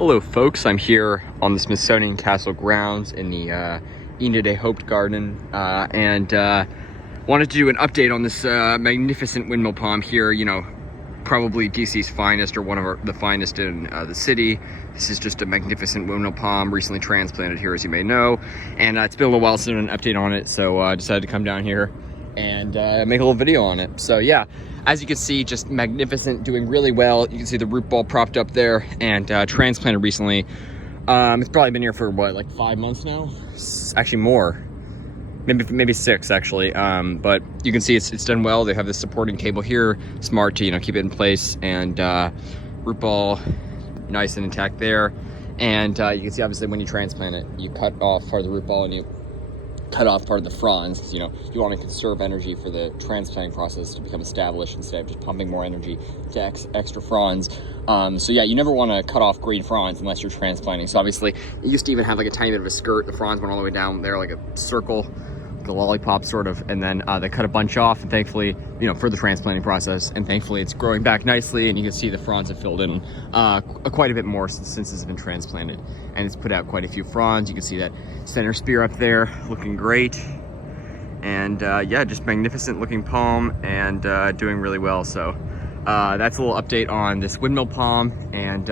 Hello folks, I'm here on the Smithsonian Castle grounds in the Enid A Haupt Garden and wanted to do an update on this magnificent windmill palm here, you know, probably DC's finest or one of the finest in the city. This is just a magnificent windmill palm, recently transplanted here as you may know, and it's been a little while since I did an update on it, so I decided to come down here and make a little video on it. So yeah, as you can see, just magnificent, doing really well. You can see the root ball propped up there and transplanted recently. It's probably been here for what, like 5 months now? Actually more, maybe 6 actually. But you can see it's done well. They have this supporting cable here, smart to, you know, keep it in place, and root ball nice and intact there. And you can see obviously when you transplant it, you cut off part of the root ball and you cut off part of the fronds, because, you know, you want to conserve energy for the transplanting process to become established instead of just pumping more energy to extra fronds. So yeah, you never want to cut off green fronds unless you're transplanting. So obviously it used to even have like a tiny bit of a skirt. The fronds went all the way down there like a circle, like a lollipop sort of, and then they cut a bunch off, and thankfully, you know, for the transplanting process, and thankfully it's growing back nicely, and you can see the fronds have filled in quite a bit more since it's been transplanted, and it's put out quite a few fronds. You can see that center spear up there looking great, and yeah, just magnificent looking palm, and doing really well. So that's a little update on this windmill palm, and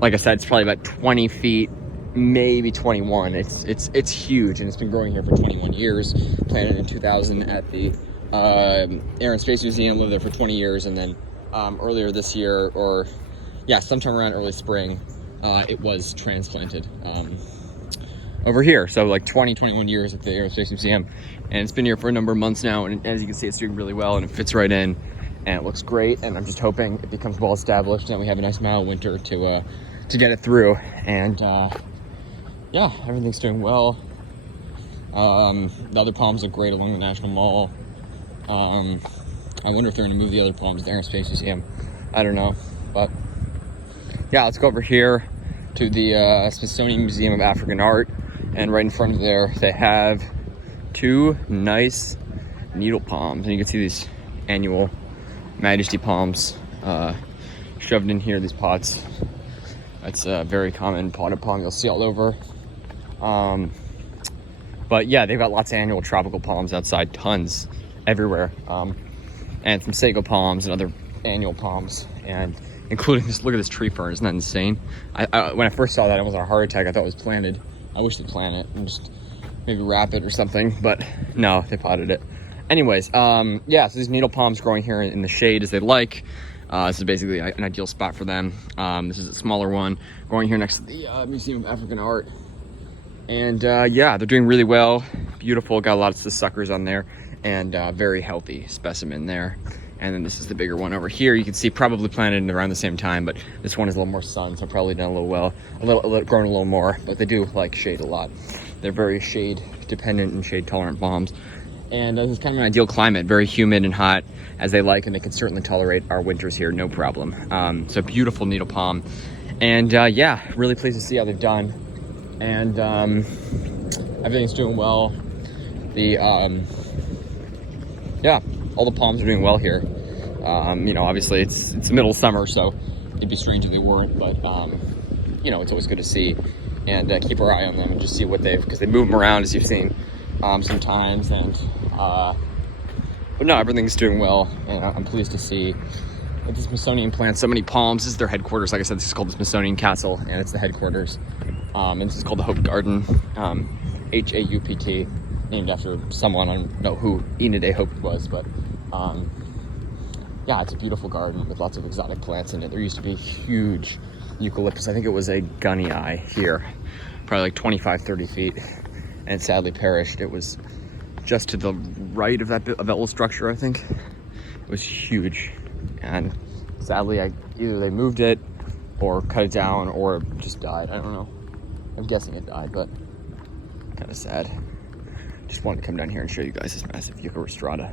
like I said, it's probably about 20 feet, maybe 21. It's huge, and it's been growing here for 21 years. Planted in 2000 at the Air and Space Museum, lived there for 20 years, and then earlier this year, or yeah, sometime around early spring, it was transplanted over here. So like 21 years at the Air and Space Museum, and it's been here for a number of months now, and as you can see, it's doing really well, and it fits right in, and it looks great, and I'm just hoping it becomes well established and we have a nice mild winter to get it through. And yeah, everything's doing well. The other palms look great along the National Mall. I wonder if they're going to move the other palms to the Air and Space Museum. I don't know, but yeah, let's go over here to the Smithsonian Museum of African Art, and right in front of there they have 2 nice needle palms, and you can see these annual Majesty palms shoved in here, these pots. That's a very common potted palm you'll see all over. But yeah, they've got lots of annual tropical palms outside, tons everywhere, and some sago palms and other annual palms, and including this. Look at this tree fern, isn't that insane? When I first saw that, I was on a heart attack. I thought it was planted. I wish they'd plant it and just maybe wrap it or something, but no, they potted it. Anyways, yeah, so these needle palms growing here in the shade as they like. This is basically an ideal spot for them. This is a smaller one growing here next to the Museum of African Art. And yeah, they're doing really well. Beautiful, got lots of suckers on there, and very healthy specimen there. And then this is the bigger one over here. You can see probably planted around the same time, but this one is a little more sun, so probably done a little well, grown a little more, but they do like shade a lot. They're very shade dependent and shade tolerant palms. And this is kind of an ideal climate, very humid and hot as they like, and they can certainly tolerate our winters here, no problem. So beautiful needle palm. And yeah, really pleased to see how they've done. And everything's doing well. Yeah, all the palms are doing well here. You know, obviously it's the middle of summer, so it'd be strange if they weren't, but you know, it's always good to see and keep our eye on them and just see what because they move them around, as you've seen sometimes, and but no, everything's doing well, and I'm pleased to see that the Smithsonian plants so many palms. This is their headquarters. Like I said, this is called the Smithsonian Castle, and it's the headquarters. And this is called the Haupt Garden, H-A-U-P-T, named after someone. I don't know who Enid A was, but yeah, it's a beautiful garden with lots of exotic plants in it. There used to be huge eucalyptus. I think it was a gunnii here, probably like 25, 30 feet, and sadly perished. It was just to the right of that little structure, I think. It was huge, and sadly either they moved it or cut it down or just died. I don't know. I'm guessing it died, but kind of sad. Just wanted to come down here and show you guys this massive Yucca rostrata.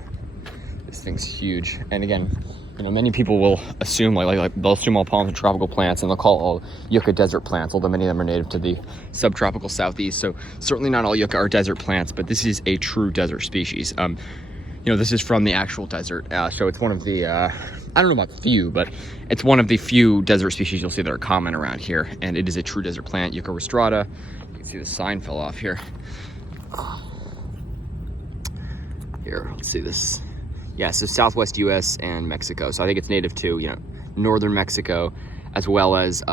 This thing's huge. And again, you know, many people will assume like they'll assume all palms are tropical plants, and they'll call all yucca desert plants, although many of them are native to the subtropical southeast. So certainly not all yucca are desert plants, but this is a true desert species. You you know, this is from the actual desert. So it's one of the, I don't know about few, but it's one of the few desert species you'll see that are common around here. And it is a true desert plant, Yucca rostrata. You can see the sign fell off here. Here, let's see this. Yeah, so Southwest US and Mexico. So I think it's native to, you know, northern Mexico, as well as,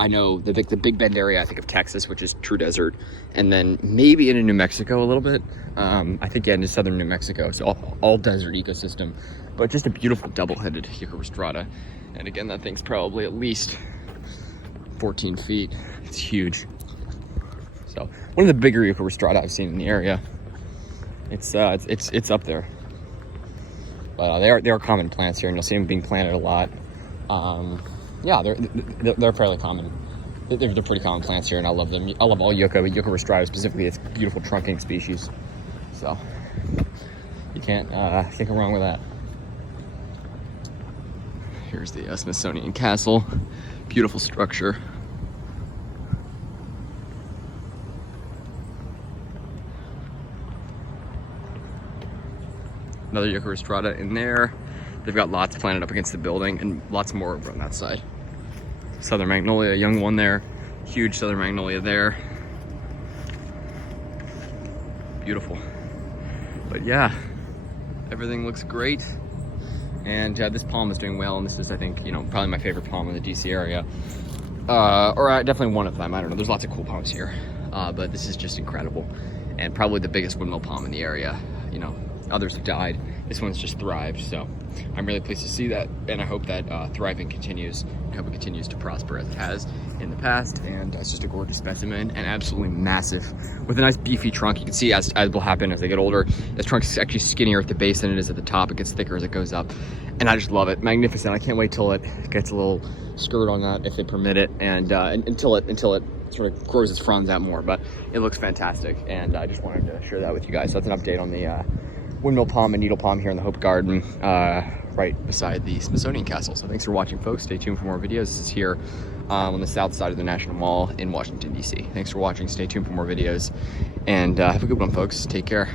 I know the Big Bend area, I think of Texas, which is true desert, and then maybe into New Mexico a little bit. I think, yeah, into southern New Mexico. So all desert ecosystem, but just a beautiful double-headed Yucca rostrata. And again, that thing's probably at least 14 feet. It's huge. So one of the bigger Yucca rostrata I've seen in the area. It's up there. But they are common plants here, and you'll see them being planted a lot. Yeah, they're fairly common. They're pretty common plants here, and I love them. I love all yucca, but Yucca rostrata specifically, it's a beautiful trunking species. So you can't go wrong with that. Here's the Smithsonian Castle. Beautiful structure. Another Yucca rostrata in there. They've got lots planted up against the building and lots more over on that side. Southern magnolia, young one there. Huge southern magnolia there. Beautiful. But yeah, everything looks great. And this palm is doing well. And this is, I think, you know, probably my favorite palm in the DC area. Or definitely one of them. I don't know. There's lots of cool palms here. But this is just incredible. And probably the biggest windmill palm in the area. You know, others have died. This one's just thrived, so I'm really pleased to see that, and I hope that thriving continues. I hope it continues to prosper as it has in the past, and it's just a gorgeous specimen and absolutely massive with a nice beefy trunk. You can see as will happen as they get older, this trunk is actually skinnier at the base than it is at the top. It gets thicker as it goes up, and I just love it. Magnificent. I can't wait till it gets a little skirt on that, if they permit it, and until it sort of grows its fronds out more. But it looks fantastic, and I just wanted to share that with you guys. So that's an update on the windmill palm and needle palm here in the Haupt Garden, right beside the Smithsonian Castle. So thanks for watching, folks. Stay tuned for more videos. This is here on the south side of the National Mall in Washington, DC. Thanks for watching. Stay tuned for more videos, and have a good one, folks. Take care.